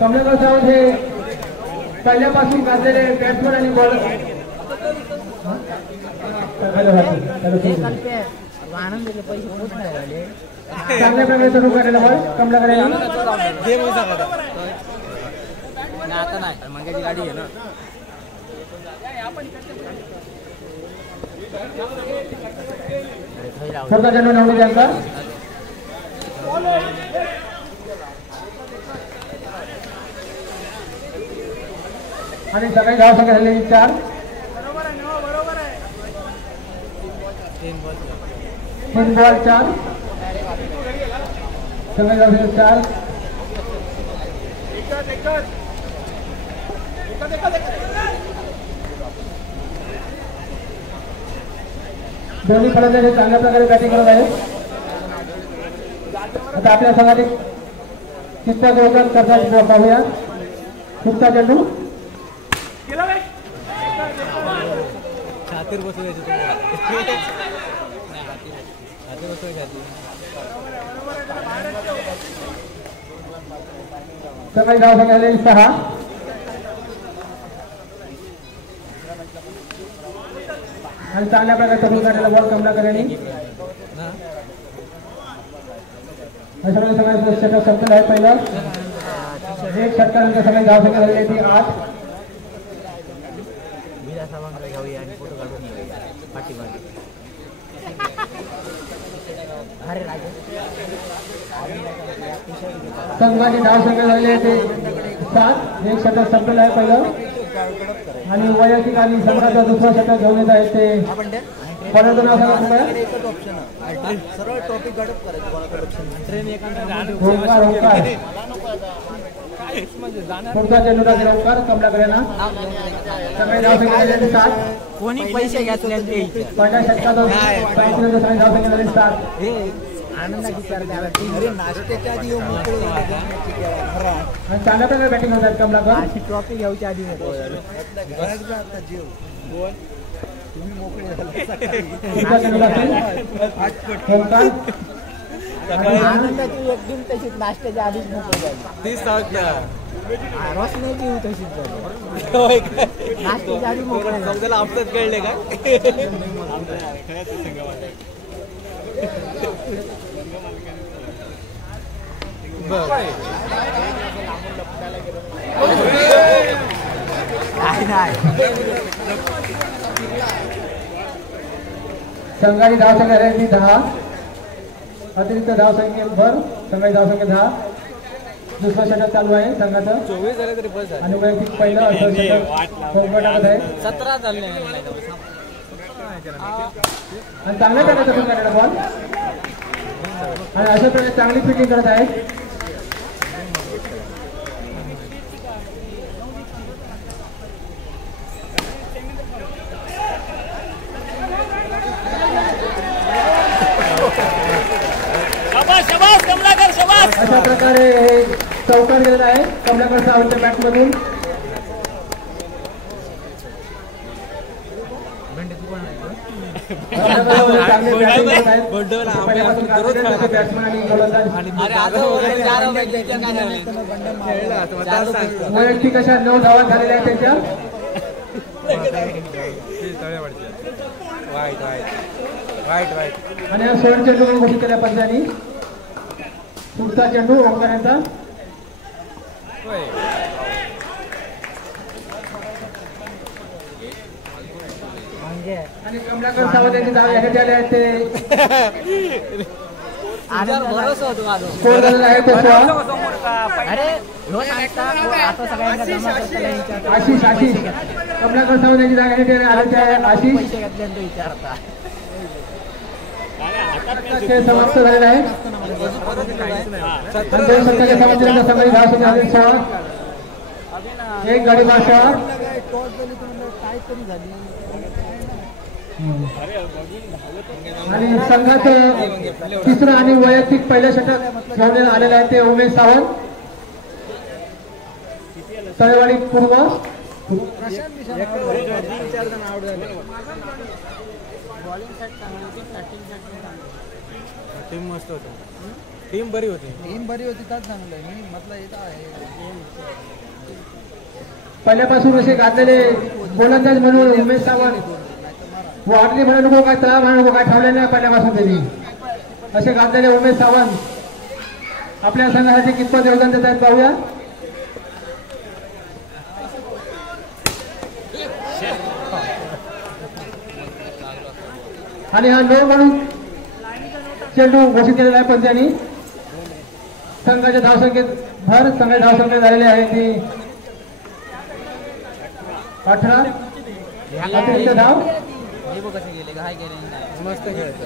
कमलेकर सावंत हे पहिल्यापासून गाजलेले बॅट्समन आणि बॉलर चांगल्या प्रकारे चढून काढलेला बॉल कमलाकडे आता नाही मंग्याची गाडी आहे ना छोटा चेंडू नवडी त्यांचा आणि सकाळी धाव संख्या झालेली 4 3 बॉल 4 सकाळी धाव संख्या 4 दोन्ही फलंदाज चांगल्या प्रकारे बॅटिंग करत आहेत. आता आपल्या संघाने कितपत योगदान करतात पाहूया. सुटका चेंडू छातीवर बसू द्यायचं सकाळी धाव संख्या झालेली 6 आणि चांगल्या प्रकारे चढून काढलेला बॉल कमलाकर यांनी सगळ्या षटक संपलेलं आहे. पहिलं एक षटकानंतर सगळी धाव संख्या झालेली ती 8 संघाची धाव संख्या झालेली ते 7 एक षटक संपलेलं आहे पहिलं आणि वैयक्तिक आणि सम्राटचा दुसरा षटक घेऊन येत आहे ते कोणाचं नाव सांगा सरळ टॉपिक गाडप करायचं पुढचा चेंडू ओंकार कमलाकडे ना सगळे धाव संख्या झालेली 7 कोणी पैसे घेतले पहिल्या षटकात धाव संख्या झालेली 7 आनंदाची विचार अरे नाश्त्याच्या आधी चांगल्या प्रकारे बॅटिंग होतात कमलाकर ट्रॉफी घ्यायच्या आधी तुम्ही मोकळे आनंदाची एकदम तशीच नाश्त्याच्या आधीच मोकळे झाली रोशनाची तशीच झाली नाश्त्याच्या आधी मोकळे समजायला आपल्यात कळले का संघाची धाव संख्या झाली 10 अतिरिक्त धाव संख्येवर संघाची धाव संख्या 10 दुसरं षटक चालू आहे संघाचं 24 झाले तरी बस आणि वैयक्तिक पहिलं षटक आहे 17 झाले आणि चांगल्या प्रकारचा चढून काढलेला बॉल आणि अशा प्रकारे चांगली फिटिंग करत आहे. अशा प्रकारे चौकार गेलेला आहे कमलाकर सावंतच्या बॅटमधून वैयक्तिक अशा 9 धावा झालेल्या आहेत त्यांच्या आणि या 16 चेंडू घोषित केल्या पंचांनी. पुढचा चेंडू ओंकार यांचा आणि कमलाकर सावंत यांची धाव यासाठी आले आहेत ते स्कोर झालेला आहे ते 16. आशिष कमलाकर सावंत यांची जागा यासाठी आले आहे आशिष समाप्त झालेला आहे. सकाळी 10 एक गाडी भाषा आणि संघाचं तिसरं आणि वैयक्तिक पहिलं षटक घेऊन आलेलं आहे ते उमेश सावंत, तळेवाडी पूर्व. टीम मस्त होती, टीम बरी होती, त्याच चांगलं आहे. मी म्हटलं येत आहे पहिल्यापासून असे घातलेले गोलंदाज म्हणून उमेश सावंत, वाटली म्हणून नको काय तळा म्हणून नको काय ठेवले नाही पहिल्यापासून त्यांनी असे घातलेले उमेश सावंत आपल्या संघासाठी कितपत योगदान देत आहेत पाहूया. आणि हा नो म्हणून चेंडू घोषित केलेला आहे पण त्यांनी संघाच्या धावसंख्येत भर संघाच्या धावसंख्या झालेली आहे ती 18. अतिरिक्त धाव कसे गेले काय गेले मस्त खेळतो.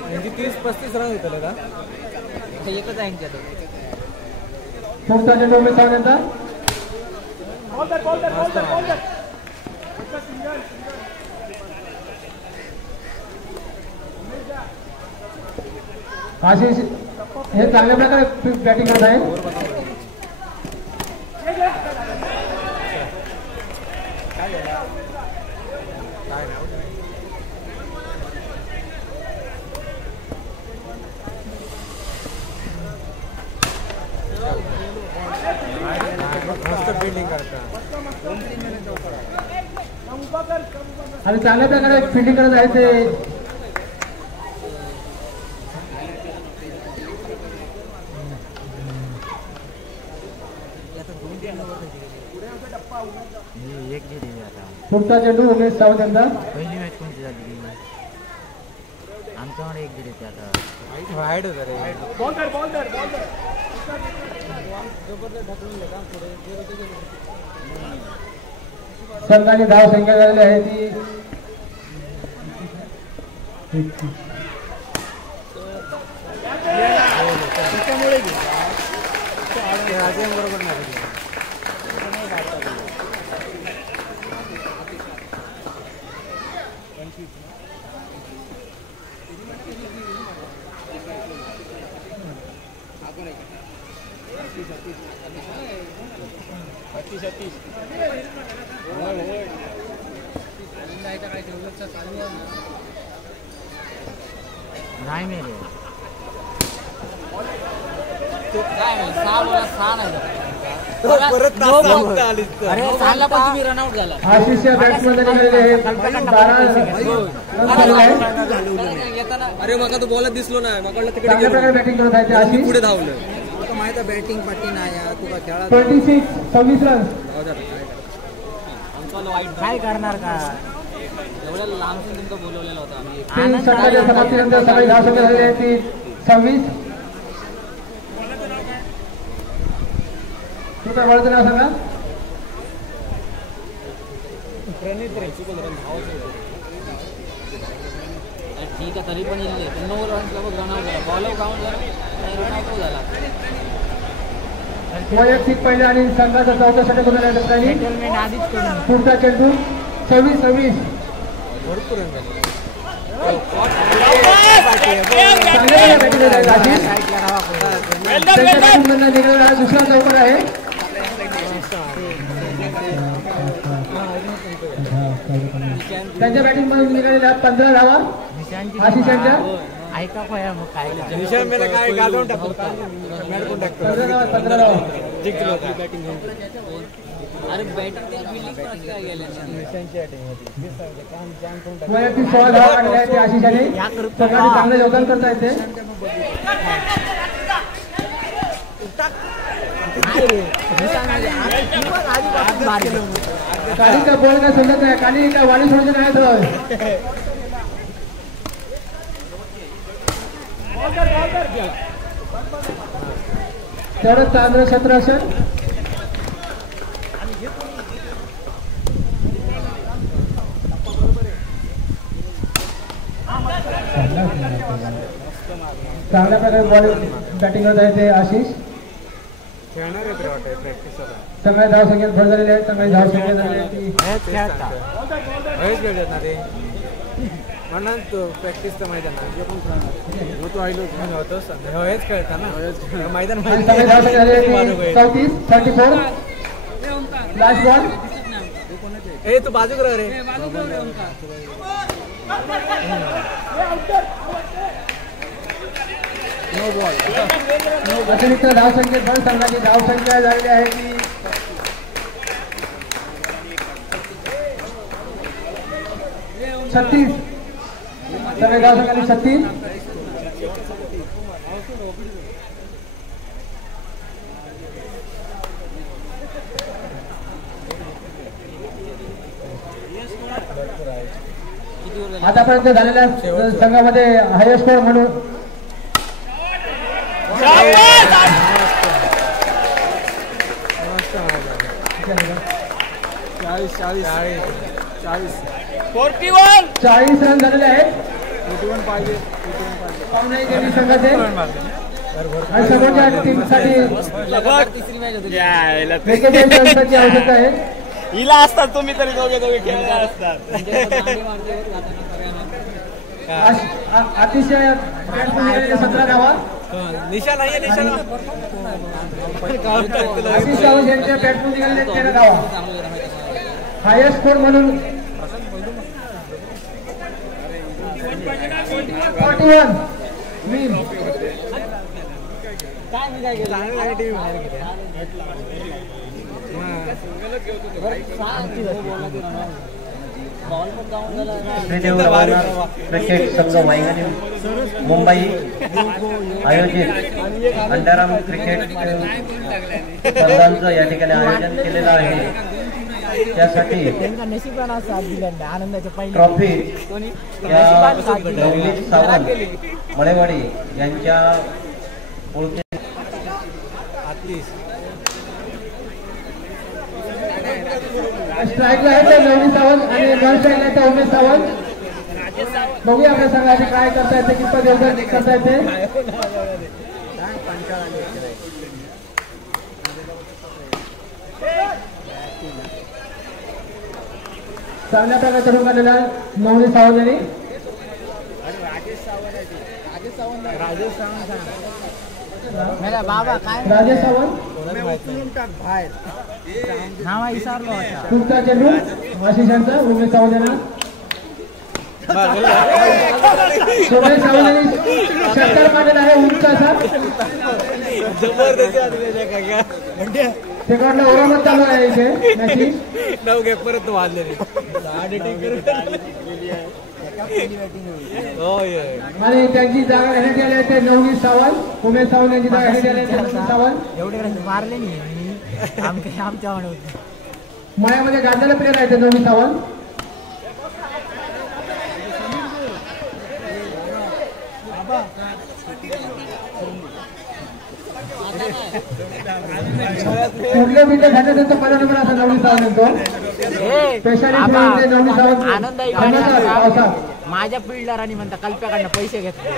म्हणजे 30-35 रन होतं का एकच आहे त्यात. पुढचा चेंडू उमेश सावंत यांचा. आशिष हे चांगल्या प्रकारे बॅटिंग करत आहे. मस्त फिल्डिंग करता आणि चांगल्या प्रकारे फिल्डिंग करत आहे ते. एक गेली आता. पुढचा चेंडू उमेश सावंत यांचा. पहिली मॅच कोणती झाली आमच्याकडे एक गेली ते आता वाईट होतं रे. संघाची धाव संख्या झालेली आहे ती 21. बरोबर नाही नाही मेरे परत अरे साला पण तुम्ही रनआउट झाला. आशिष या बॅट्समध्ये निघालेले 12 रन झालेले आहेत. अरे मका तो बॉलच दिसलो नाही मका तिकडे चांगल्या प्रकारे बॅटिंग करत आहे ते आशिष. पुढे धावलं. तुका माहित आहे बॅटिंग पाठी नाही तुका खेळा 26 रन. काय करणार का एवढ्या लांबून तुमचं बोलवलेलं होतं आम्ही. 3 षटकाच्या समाप्तीनंतर सगळी धाव संख्या झालेली आहे ती 26. तू काय बोलतो ना सांगा. ठीक आहे तरी पण येईल 9 रन्स रनआउट झाला. बॉलर काउंट झाला रनआउट झाला. वैयक्तिक पहिले आणि संघाचा चौथा षटक होणार आहे सेटलमेंट आधीच करून पुढचा चेंडू 26. भरपूर रन झाले. चांगल्या बॅटिंग करत आहे आशिष. त्यांच्या बॅटिंगमधनं निघालेला दुसरा चौकार आहे. त्यांच्या बॅटिंग मधून निघालेल्या 15 धावा आशिष यांच्या. ऐका खोया मग काय निशान मेला काय गाडवून टाकलं 15 धावा. जिंकलो आपली बॅटिंग अरे बॅटिंग फील्डिंग पण काय गेले वैयक्तिक 16 धावा काढल्या आहेत आशिष यांनी. सगळ्यांनी चांगलं योगदान करता येते. काली का बॉल काय समजत नाही. काली का वाणी सोडायचं नाही तर तेवढं चांगलं क्षेत्र असेल. चांगल्या प्रकारे बॉल बॅटिंग करत आहे ते आशिष. खेळणार आहे वाटतं प्रॅक्टिसला. सगळ्या धावसंख्येत भर झालेले आहेत. सगळ्या धावसंख्या झालेली आहे ती हयच खेळतात ना ते म्हणून तो प्रॅक्टिस तर मैदान तो आयलो होतोच हयच खेळता ना मैदान आणि सगळे धावसंख्या झालेली आहे 34 34 लास्ट बॉल. ए तू बाजूक रह रे. अतिरिक्त धावसंख्येत भर संघाची धावसंख्या झालेली आहे ती 36. सगळे धावसंख्याने 36. आतापर्यंत झालेल्या संघामध्ये हायेस्ट स्कोर म्हणून 40 रन झालेले आहेत. पाहुणे गेली संघाचे आणि समोरच्या टीमसाठी तिसरी मॅच होती. रनची आवश्यकता आहे. हिला असतात तुम्ही तरी दोघे खेळणार असतात. अतिशय 17 धावा. निशा नाहीये निशा अतिशय यांच्या बॅटमधून निघालेल्या 13 धावा. हायेस्ट स्कोर म्हणून 41 मीन. क्रिकेट संघ वाईगणी मुंबई आयोजित अंडरआर्म क्रिकेट स्पर्धांचं या ठिकाणी आयोजन केलेलं आहे. त्यासाठी ट्रॉफी या नवनीत सावंत मळेवाडी यांच्या स्ट्राईकला आहे तर नवनीत सावंत आणि नॉन स्ट्राईकला आहे तर उमेश सावंत. बघूया आपल्या संघाचे काय करता येते, कितपत योगदान करता येते. चांगल्या प्रकारे करून काढलेला नवनीत सावंत यांनी. बाबा काय राजेश सावंत तुमचा चेंडू आशिष यांचा उमेश सावंत यांना. उमेश सावंत यांनी षटकार मारलेला आहे उंच असा. तिकडनं ओरामत चालू आहे इथे मॅची. परत वाजले आणि त्यांची जागा घेण्यात आली आहे ते नवनीत सावंत. उमेश सावंत यांची जागा घेण्यात आली आहे नवनीत सावंत. एवढे मारले नाही आमच्या मायामध्ये गाजलेला प्लेअर आहे ते नवनीत सावंत. कुठले मिनिट घातले त्यांचा पहिला नंबर असा नवनीत सावंत यांचा. स्पेशालिस्ट नवनीत सावंत आनंदाई पावसात माझ्या फिल्डरांनी म्हणता कल्प्याकडनं पैसे घेतले.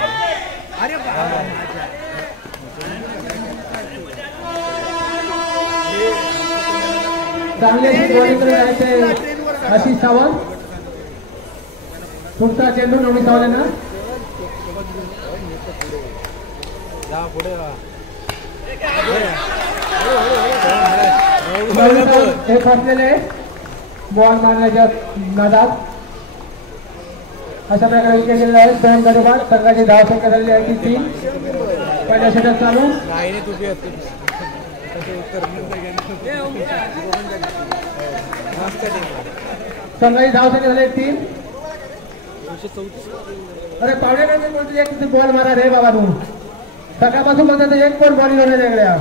चांगले बॉलिंग आहे ते आशिष सावंत. पुढचा चेंडू नवनीत सावंत यांना. हे फसलेले बॉल मारण्याच्या नादात अशा प्रकारे विकेट गेलेला आहे. 2 गडी बाद. संघाची धावसंख्या झालेली आहे ती 3. पहिल्या षटक चालू. संघाची धावसंख्या झाली 3. अरे पावणे बोलतो एक बॉल मारा रे बाबा तू. सकाळपासून म्हणतात एक पण बॉलिंग होणे वेगळ्या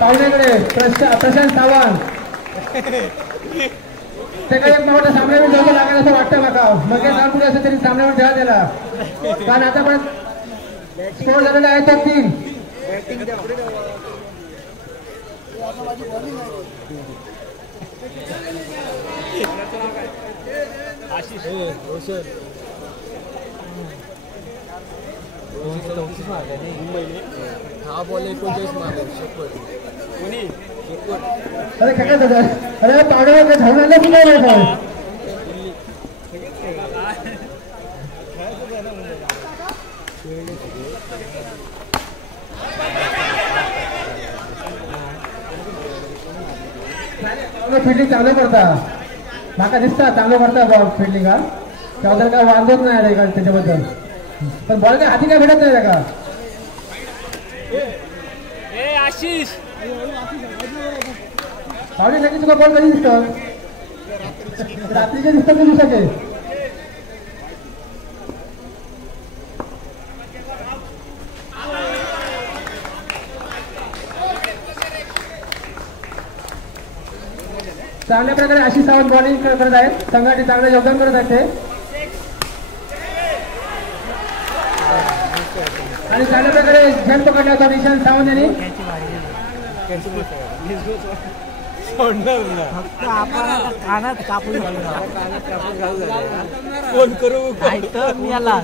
पाहुण्याकडे प्रशांत सावंत. ते काही एक मोठा सामन्यावर जेवढं लागेल असं वाटतं बघा. मग नाव कुठे असेल तरी सामन्यावर ठेवा त्याला. कारण आता पण स्कोर झालेला आहे तो 3. 234 मारले नाही मुंबईने 6 बॉल 39 मारले शेपट कोणी शेपट अरे काय झालं अरे पावड्यावर झाडाला सुद्धा नाही काय फिल्डिंग चांगलं करता माका दिसता चांगलं करता बॉल फिल्डिंग हा त्याबद्दल काय वांधोच नाही रे का त्याच्याबद्दल पण बॉल काय हाती काय भेटत नाही का आशिष पावडे लगेच तुला बॉल कधी दिसतं रात्रीचे दिसतात ते दिवसाचे चांगल्या प्रकारे आशिष सावंत बॉलिंग करत आहेत संघाने चांगलं योगदान करत आहेत ते आणि चांगल्या प्रकारे झेल पकडला होता निशांत सावंत यांनी फक्त आपण कानात कापून फोन करू मी याला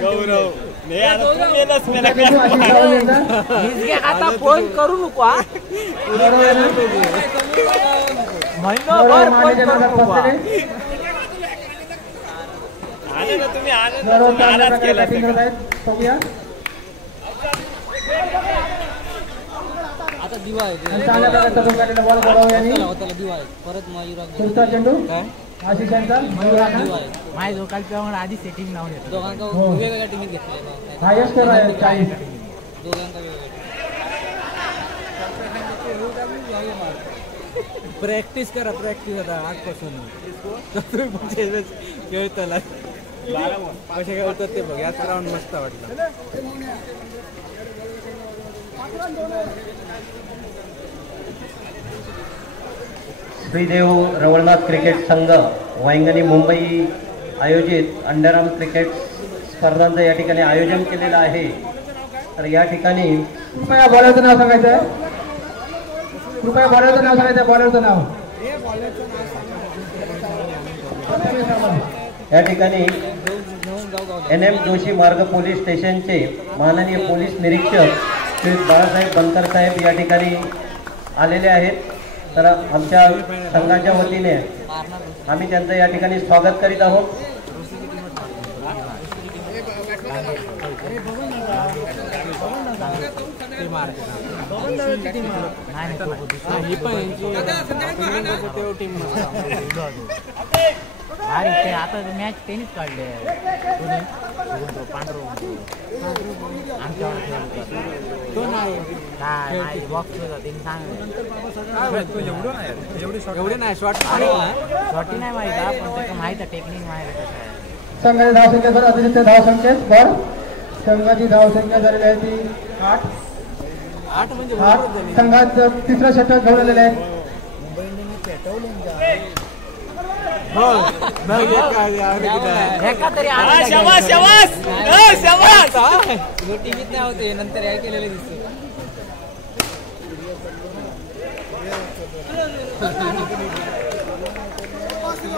गौरव आता फोन करू नको आता दिवा आहे बॉल दिवा आहे परत पुढचा चेंडू आशिष यांचा माझ्या लोकांच्या आधी सेटिंग नाव घेतो दोघांना वेगवेगळ्या टीमीत घेतले हायस्ट स्कोर आहे 40 दोघांना प्रॅक्टिस करा प्रॅक्टिस आता आजपासून खेळताला कसे खेळतात ते बघ याच राऊंड मस्त वाटलं श्रीदेव रवळनाथ क्रिकेट संघ वांगणी मुंबई आयोजित अंडरआर्म क्रिकेट स्पर्धांचं या ठिकाणी आयोजन केलेलं आहे तर या ठिकाणी कृपया बॉलरचं नाव सांगायचं आहे कृपया बॉलरचं नाव सांगायचं बॉलरचं नाव या ठिकाणी NM जोशी मार्ग पोलीस स्टेशनचे माननीय पोलीस निरीक्षक श्री बाळासाहेब बनकर साहेब या ठिकाणी आलेले आहेत तर आमच्या संघाच्या वतीने आम्ही त्यांचं या ठिकाणी स्वागत करीत आहोत आता मॅच टेनिस काढले पांढरो बॉक्स एवढे नाही शॉर्ट शॉर्टी नाही माहिती पण त्याचं माहिती टेक्निक माहिती कसं आहे संघाची धावसंख्या अतिरिक्त धावसंख्येत बॉल संघाची धावसंख्या झालेली आहे ती 8 म्हणजे संघात तिसरा षटक घेऊन आहे टीव्हीत नाही होते नंतर हे केलेले दिसते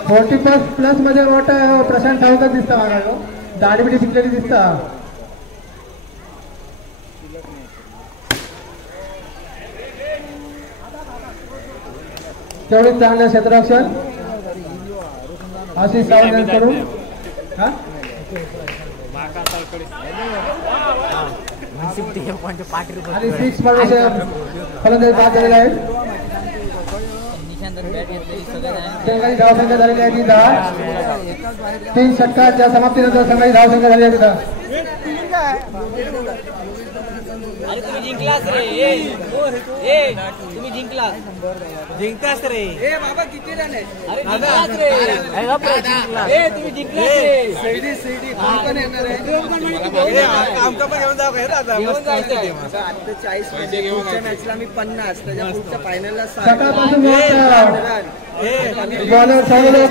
40+ मध्ये मोठा प्रशांत ठाऊकर दिसता मला दाढीबिडी शिकलेली दिसता तेवढी चांगलं क्षेत्ररक्षण आशिष सावंत करून आणि 6 फलंदाजी बाद झालेला आहे संघाची धावसंख्या झालेली आहे ती 10 3 षटकाच्या समाप्तीनंतर संघाची धावसंख्या झाली आहे 10 अरे तुम्ही जिंकलास रे तुम्ही जिंकलास जिंकतास रे बाबा किती रन आहे अरे तुम्ही जिंकलास आमचं पण घेऊन जाऊ आता 40 पुढच्या मॅचला मी 50 त्याच्या पुढच्या फायनलला सकाळपासून बॉलर चालवलं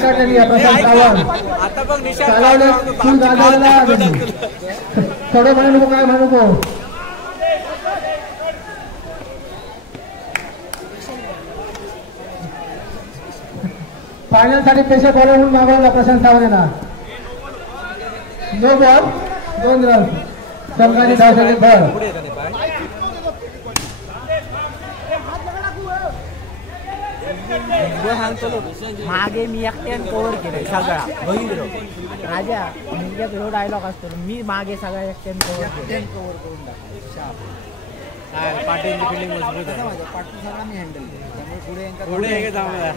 काढलेली आहे प्रशांत सावंत आता बघ थोडं म्हणू नको काय म्हणू नको फायनल साठी पेशा बॉलर म्हणून मागवला प्रशांत सावंतेला. No ball 2 run. संघाची धावसंख्या भर. पुढे येतात पाय मागे मी एकट्यान कव्हर केलं सगळा बघितलं राजा म्हणजे तो डायलॉग असतो मी मागे सगळा एकट्यान कव्हर करून पाटील फिल्डिंग मजबूत आहे. पाटील सगळा मी हँडल त्यामुळे पुढे पुढे एक थांबला.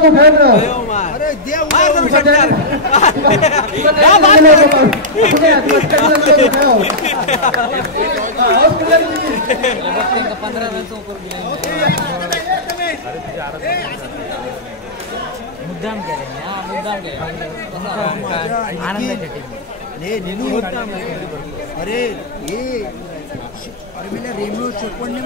तू खेळ ब्रो. अरे मुद्दाम केले मुद्दाम केले आनंदाच्या टीम अरे ये अरे मैंने रेमो चोपड़ ने